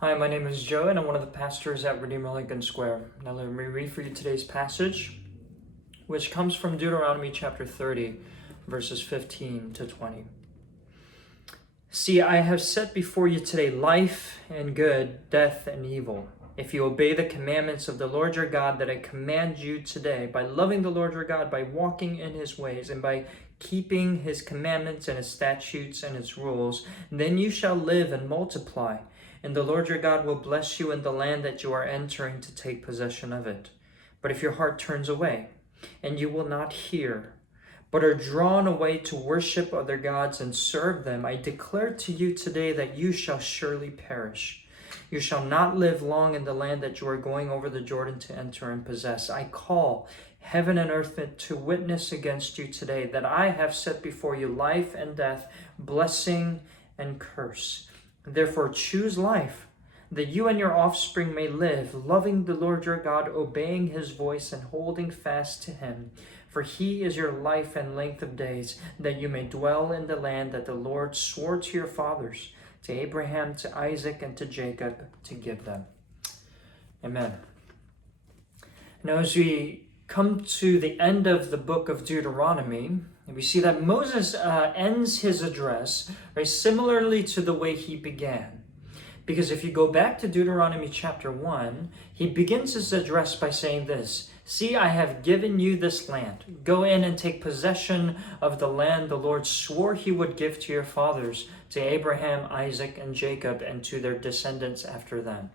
Hi, my name is Joe, and I'm one of the pastors at Redeemer Lincoln Square. Now, let me read for you today's passage, which comes from Deuteronomy chapter 30, verses 15 to 20. See, I have set before you today life and good, death and evil. If you obey the commandments of the Lord your God that I command you today, by loving the Lord your God, by walking in his ways, and by keeping his commandments and his statutes and his rules, then you shall live and multiply. And the Lord your God will bless you in the land that you are entering to take possession of it. But if your heart turns away, and you will not hear, but are drawn away to worship other gods and serve them, I declare to you today that you shall surely perish. You shall not live long in the land that you are going over the Jordan to enter and possess. I call heaven and earth to witness against you today that I have set before you life and death, blessing and curse. Therefore choose life, that you and your offspring may live, loving the Lord your God, obeying his voice and holding fast to him. For he is your life and length of days, that you may dwell in the land that the Lord swore to your fathers, to Abraham, to Isaac, and to Jacob, to give them. Amen. Now, as we come to the end of the book of Deuteronomy, we see that Moses ends his address very similarly to the way he began. Because if you go back to Deuteronomy chapter 1, he begins his address by saying this: See, I have given you this land. Go in and take possession of the land the Lord swore he would give to your fathers, to Abraham, Isaac, and Jacob, and to their descendants after them.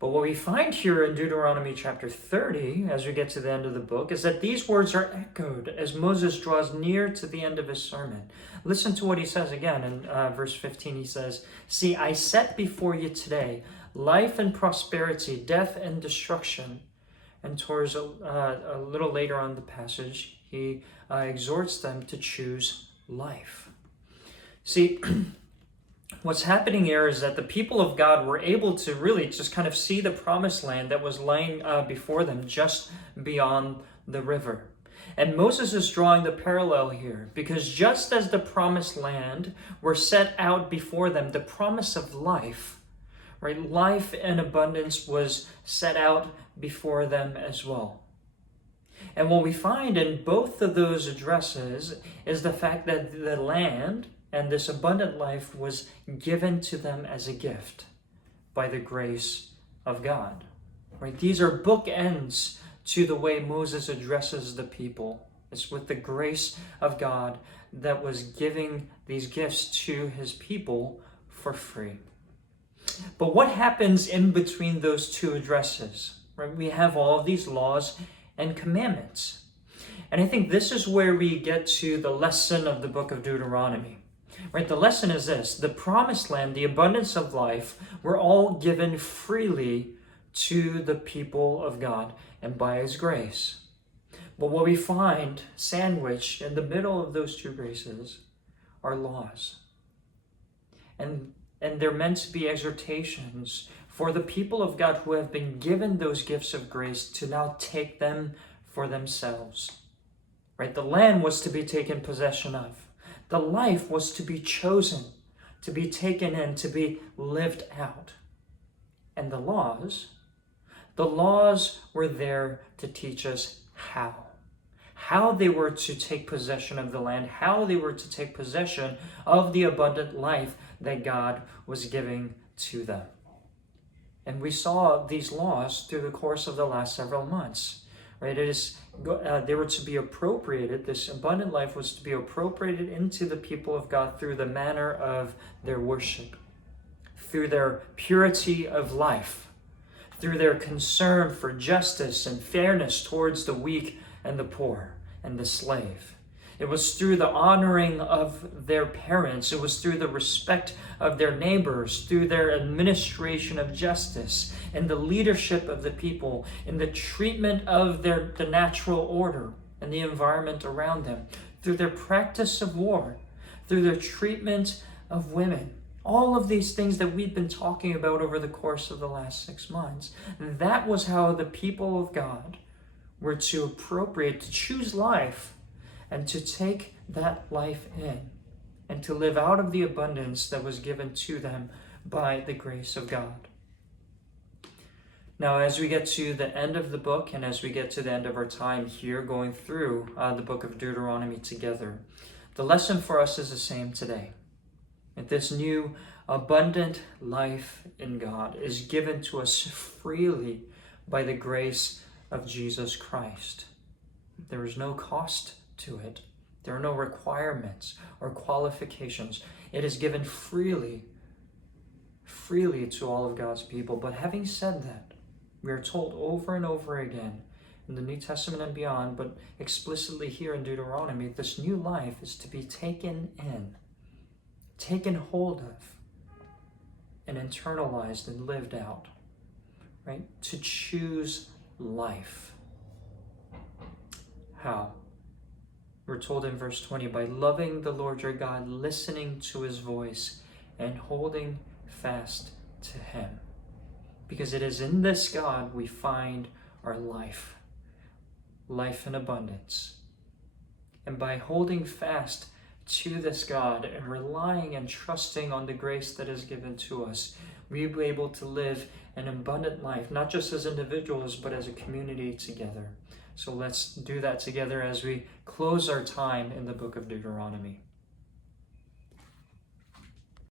But what we find here in Deuteronomy chapter 30, as we get to the end of the book, is that these words are echoed as Moses draws near to the end of his sermon. Listen to what he says again in verse 15. He says, See, I set before you today life and prosperity, death and destruction. And towards a little later on in the passage, he exhorts them to choose life. See, what's happening here is that the people of God were able to really just kind of see the promised land that was laying before them just beyond the river. And Moses is drawing the parallel here, because just as the promised land were set out before them, the promise of life, right, life and abundance was set out before them as well. And what we find in both of those addresses is the fact that the land and this abundant life was given to them as a gift by the grace of God. Right? These are bookends to the way Moses addresses the people. It's with the grace of God that was giving these gifts to his people for free. But what happens in between those two addresses? Right? We have all of these laws and commandments. And I think this is where we get to the lesson of the book of Deuteronomy. Right, the lesson is this: the promised land, the abundance of life, were all given freely to the people of God and by his grace. But what we find sandwiched in the middle of those two graces are laws. And they're meant to be exhortations for the people of God who have been given those gifts of grace to now take them for themselves. Right, the land was to be taken possession of. The life was to be chosen, to be taken in, to be lived out. And the laws were there to teach us how they were to take possession of the land, how they were to take possession of the abundant life that God was giving to them. And we saw these laws through the course of the last several months. Right? They were to be appropriated, this abundant life was to be appropriated into the people of God through the manner of their worship, through their purity of life, through their concern for justice and fairness towards the weak and the poor and the slave. It was through the honoring of their parents. It was through the respect of their neighbors, through their administration of justice, and the leadership of the people, in the treatment of the natural order and the environment around them, through their practice of war, through their treatment of women. All of these things that we've been talking about over the course of the last 6 months, that was how the people of God were to appropriate, to choose life, and to take that life in, and to live out of the abundance that was given to them by the grace of God. Now, as we get to the end of the book and as we get to the end of our time here going through the book of Deuteronomy together, the lesson for us is the same today. That this new abundant life in God is given to us freely by the grace of Jesus Christ. There is no cost to it. There are no requirements or qualifications. It is given freely to all of God's people. But having said that, we are told over and over again in the New Testament and beyond, but explicitly here in Deuteronomy, this new life is to be taken in, taken hold of, and internalized and lived out, right? To choose life. How? We're told in verse 20, by loving the Lord your God, listening to his voice, and holding fast to him. Because it is in this God we find our life in abundance. And by holding fast to this God and relying and trusting on the grace that is given to us, we'll be able to live an abundant life, not just as individuals, but as a community together. So let's do that together as we close our time in the book of Deuteronomy.